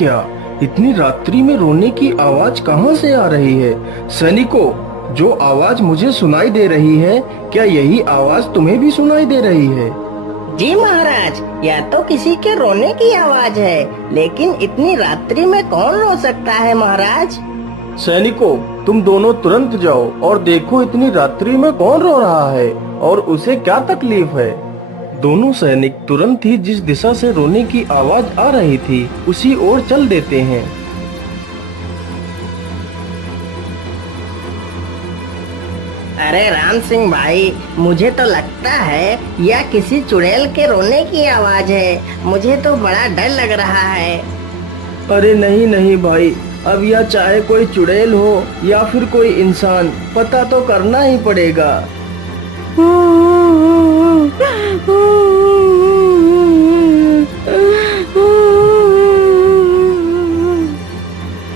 क्या? इतनी रात्रि में रोने की आवाज कहाँ से आ रही है? सैनिकों, जो आवाज मुझे सुनाई दे रही है, क्या यही आवाज तुम्हें भी सुनाई दे रही है? जी महाराज, यह तो किसी के रोने की आवाज है, लेकिन इतनी रात्रि में कौन रो सकता है महाराज? सैनिकों, तुम दोनों तुरंत जाओ और देखो इतनी रात्रि में कौन रो रहा है और उसे क्या तकलीफ है। दोनों सैनिक तुरंत ही जिस दिशा से रोने की आवाज आ रही थी उसी ओर चल देते हैं। अरे राम सिंह भाई, मुझे तो लगता है यह किसी चुड़ैल के रोने की आवाज है। मुझे तो बड़ा डर लग रहा है। अरे नहीं नहीं भाई, अब यह चाहे कोई चुड़ैल हो या फिर कोई इंसान, पता तो करना ही पड़ेगा।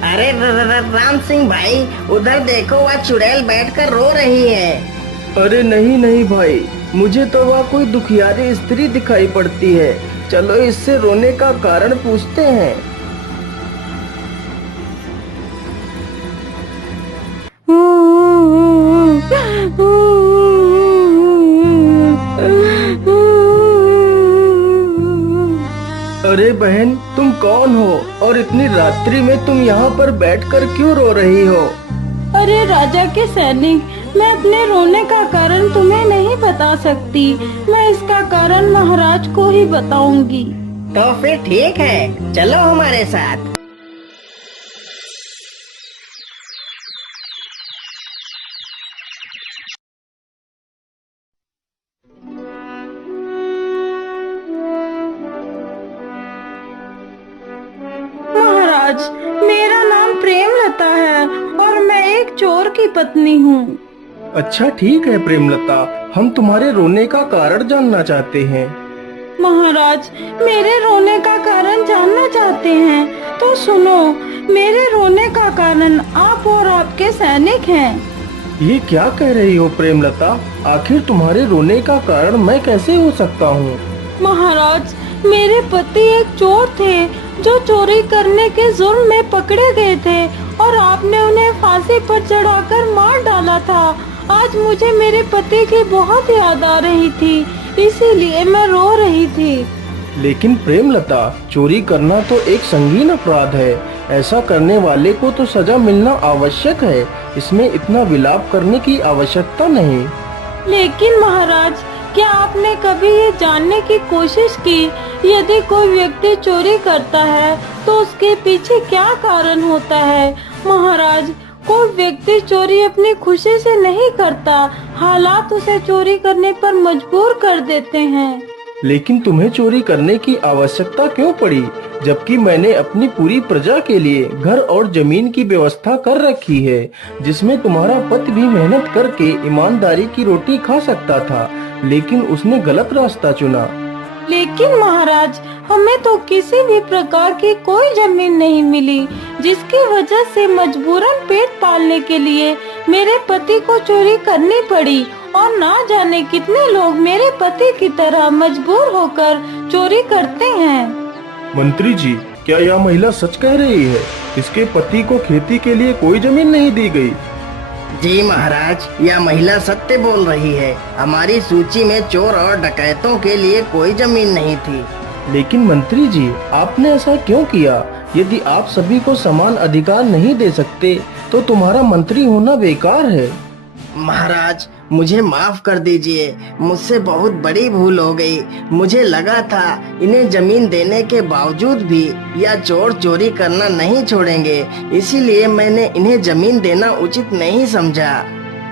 अरे राम सिंह भाई, उधर देखो, वह चुड़ैल बैठकर रो रही है। अरे नहीं नहीं भाई, मुझे तो वह कोई दुखियारी स्त्री दिखाई पड़ती है। चलो इससे रोने का कारण पूछते हैं। अरे बहन, तुम कौन हो और इतनी रात्रि में तुम यहाँ पर बैठकर क्यों रो रही हो? अरे राजा के सैनिक, मैं अपने रोने का कारण तुम्हें नहीं बता सकती। मैं इसका कारण महाराज को ही बताऊंगी। तो फिर ठीक है, चलो हमारे साथ। महाराज, मेरा नाम प्रेमलता है और मैं एक चोर की पत्नी हूँ। अच्छा ठीक है प्रेमलता, हम तुम्हारे रोने का कारण जानना चाहते हैं। महाराज, मेरे रोने का कारण जानना चाहते हैं तो सुनो। मेरे रोने का कारण आप और आपके सैनिक हैं। ये क्या कह रही हो प्रेमलता? आखिर तुम्हारे रोने का कारण मैं कैसे हो सकता हूँ? महाराज, मेरे पति एक चोर थे जो चोरी करने के जुर्म में पकड़े गए थे और आपने उन्हें फांसी पर चढ़ाकर मार डाला था। आज मुझे मेरे पति की बहुत याद आ रही थी, इसीलिए मैं रो रही थी। लेकिन प्रेमलता, चोरी करना तो एक संगीन अपराध है। ऐसा करने वाले को तो सजा मिलना आवश्यक है। इसमें इतना विलाप करने की आवश्यकता नहीं। लेकिन महाराज, क्या आपने कभी ये जानने की कोशिश की, यदि कोई व्यक्ति चोरी करता है तो उसके पीछे क्या कारण होता है? महाराज, कोई व्यक्ति चोरी अपनी खुशी से नहीं करता, हालात उसे चोरी करने पर मजबूर कर देते हैं। लेकिन तुम्हें चोरी करने की आवश्यकता क्यों पड़ी, जबकि मैंने अपनी पूरी प्रजा के लिए घर और जमीन की व्यवस्था कर रखी है, जिसमें तुम्हारा पति भी मेहनत करके ईमानदारी की रोटी खा सकता था, लेकिन उसने गलत रास्ता चुना। लेकिन महाराज, हमें तो किसी भी प्रकार की कोई जमीन नहीं मिली, जिसकी वजह से मजबूरन पेट पालने के लिए मेरे पति को चोरी करनी पड़ी। और ना जाने कितने लोग मेरे पति की तरह मजबूर होकर चोरी करते हैं। मंत्री जी, क्या यह महिला सच कह रही है? इसके पति को खेती के लिए कोई जमीन नहीं दी गई। जी महाराज, यह महिला सत्य बोल रही है। हमारी सूची में चोर और डकैतों के लिए कोई जमीन नहीं थी। लेकिन मंत्री जी, आपने ऐसा क्यों किया? यदि आप सभी को समान अधिकार नहीं दे सकते तो तुम्हारा मंत्री होना बेकार है। महाराज, मुझे माफ कर दीजिए, मुझसे बहुत बड़ी भूल हो गई। मुझे लगा था इन्हें जमीन देने के बावजूद भी यह चोर चोरी करना नहीं छोड़ेंगे, इसीलिए मैंने इन्हें जमीन देना उचित नहीं समझा।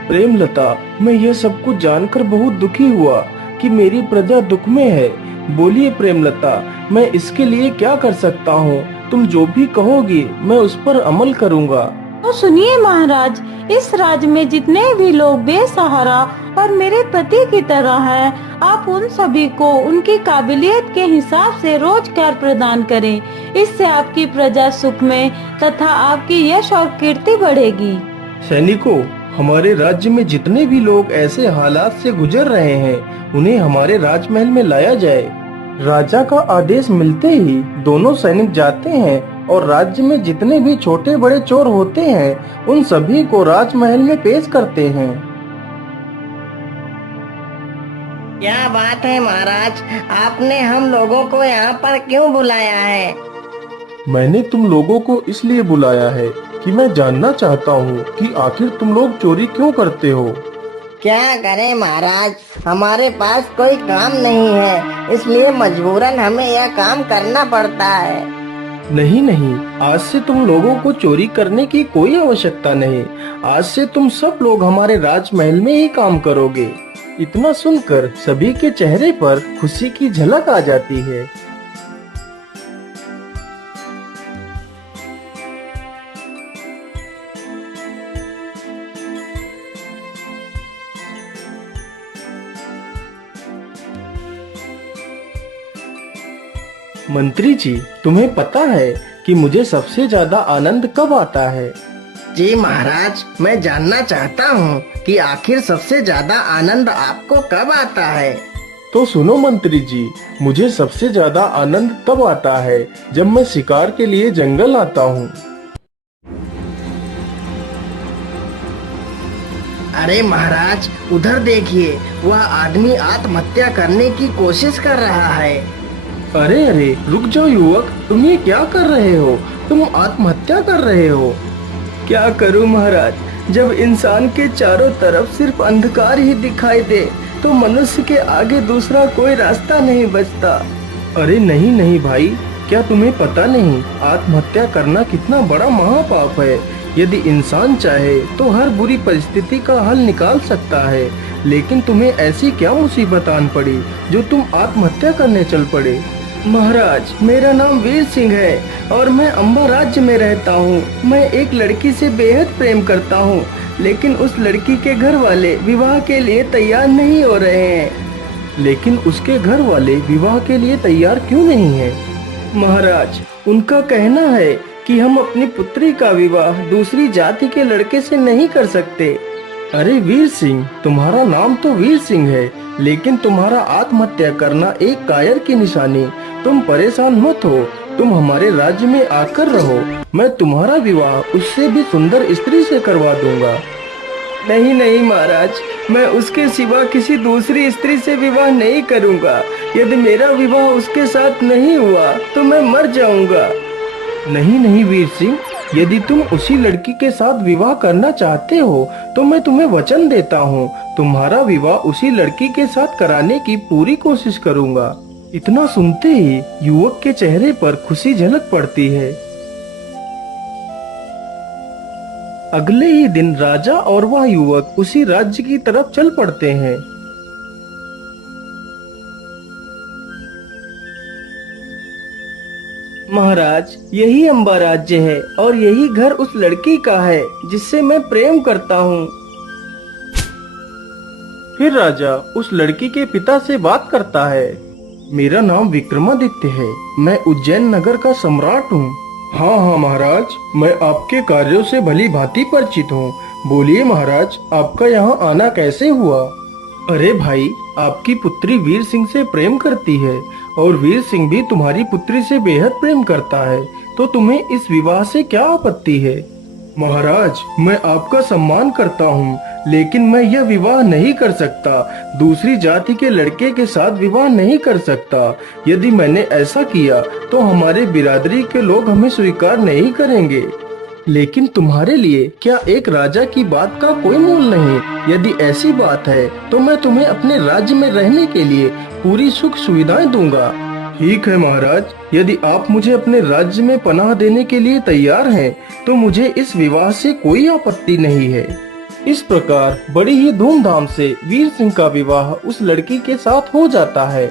प्रेमलता, मैं यह सब कुछ जानकर बहुत दुखी हुआ कि मेरी प्रजा दुख में है। बोलिए प्रेमलता, मैं इसके लिए क्या कर सकता हूँ? तुम जो भी कहोगी मैं उस पर अमल करूँगा। तो सुनिए महाराज, इस राज्य में जितने भी लोग बेसहारा और मेरे पति की तरह हैं, आप उन सभी को उनकी काबिलियत के हिसाब से रोजगार प्रदान करें। इससे आपकी प्रजा सुख में तथा आपकी यश और कीर्ति बढ़ेगी। सैनिकों, हमारे राज्य में जितने भी लोग ऐसे हालात से गुजर रहे हैं, उन्हें हमारे राजमहल में लाया जाए। राजा का आदेश मिलते ही दोनों सैनिक जाते हैं और राज्य में जितने भी छोटे बड़े चोर होते हैं उन सभी को राजमहल में पेश करते हैं। क्या बात है महाराज, आपने हम लोगों को यहाँ पर क्यों बुलाया है? मैंने तुम लोगों को इसलिए बुलाया है कि मैं जानना चाहता हूँ कि आखिर तुम लोग चोरी क्यों करते हो। क्या करें महाराज, हमारे पास कोई काम नहीं है, इसलिए मजबूरन हमें यह काम करना पड़ता है। नहीं नहीं, आज से तुम लोगों को चोरी करने की कोई आवश्यकता नहीं। आज से तुम सब लोग हमारे राजमहल में ही काम करोगे। इतना सुनकर सभी के चेहरे पर खुशी की झलक आ जाती है। मंत्री जी, तुम्हें पता है कि मुझे सबसे ज्यादा आनंद कब आता है? जी महाराज, मैं जानना चाहता हूँ कि आखिर सबसे ज्यादा आनंद आपको कब आता है? तो सुनो मंत्री जी, मुझे सबसे ज्यादा आनंद तब आता है जब मैं शिकार के लिए जंगल आता हूँ। अरे महाराज, उधर देखिए, वह आदमी आत्महत्या करने की कोशिश कर रहा है। अरे अरे, रुक जाओ युवक, तुम ये क्या कर रहे हो? तुम आत्महत्या कर रहे हो? क्या करूं महाराज, जब इंसान के चारों तरफ सिर्फ अंधकार ही दिखाई दे तो मनुष्य के आगे दूसरा कोई रास्ता नहीं बचता। अरे नहीं नहीं भाई, क्या तुम्हें पता नहीं आत्महत्या करना कितना बड़ा महापाप है। यदि इंसान चाहे तो हर बुरी परिस्थिति का हल निकाल सकता है, लेकिन तुम्हें ऐसी क्या मुसीबत आन पड़ी जो तुम आत्महत्या करने चल पड़े? महाराज, मेरा नाम वीर सिंह है और मैं अम्बा राज्य में रहता हूँ। मैं एक लड़की से बेहद प्रेम करता हूँ, लेकिन उस लड़की के घर वाले विवाह के लिए तैयार नहीं हो रहे हैं। लेकिन उसके घर वाले विवाह के लिए तैयार क्यों नहीं हैं? महाराज, उनका कहना है कि हम अपनी पुत्री का विवाह दूसरी जाति के लड़के से नहीं कर सकते। अरे वीर सिंह, तुम्हारा नाम तो वीर सिंह है, लेकिन तुम्हारा आत्महत्या करना एक कायर की निशानी। तुम परेशान मत हो, तुम हमारे राज्य में आकर रहो। मैं तुम्हारा विवाह उससे भी सुंदर स्त्री से करवा दूंगा। नहीं नहीं महाराज, मैं उसके सिवा किसी दूसरी स्त्री से विवाह नहीं करूंगा। यदि मेरा विवाह उसके साथ नहीं हुआ तो मैं मर जाऊंगा। नहीं नहीं वीर सिंह, यदि तुम उसी लड़की के साथ विवाह करना चाहते हो तो मैं तुम्हें वचन देता हूँ, तुम्हारा विवाह उसी लड़की के साथ कराने की पूरी कोशिश करूँगा। इतना सुनते ही युवक के चेहरे पर खुशी झलक पड़ती है। अगले ही दिन राजा और वह युवक उसी राज्य की तरफ चल पड़ते हैं। महाराज, यही अम्बा राज्य है और यही घर उस लड़की का है जिससे मैं प्रेम करता हूँ। फिर राजा उस लड़की के पिता से बात करता है। मेरा नाम विक्रमादित्य है, मैं उज्जैन नगर का सम्राट हूँ। हाँ हाँ महाराज, मैं आपके कार्यों से भली भांति परिचित हूँ। बोलिए महाराज, आपका यहाँ आना कैसे हुआ? अरे भाई, आपकी पुत्री वीर सिंह से प्रेम करती है और वीर सिंह भी तुम्हारी पुत्री से बेहद प्रेम करता है, तो तुम्हें इस विवाह से क्या आपत्ति है? महाराज, मैं आपका सम्मान करता हूँ, लेकिन मैं यह विवाह नहीं कर सकता। दूसरी जाति के लड़के के साथ विवाह नहीं कर सकता। यदि मैंने ऐसा किया तो हमारे बिरादरी के लोग हमें स्वीकार नहीं करेंगे। लेकिन तुम्हारे लिए क्या एक राजा की बात का कोई मूल नहीं? यदि ऐसी बात है तो मैं तुम्हें अपने राज्य में रहने के लिए पूरी सुख सुविधाएं दूंगा। ठीक है महाराज, यदि आप मुझे अपने राज्य में पनाह देने के लिए तैयार हैं, तो मुझे इस विवाह से कोई आपत्ति नहीं है। इस प्रकार बड़ी ही धूमधाम से वीर सिंह का विवाह उस लड़की के साथ हो जाता है।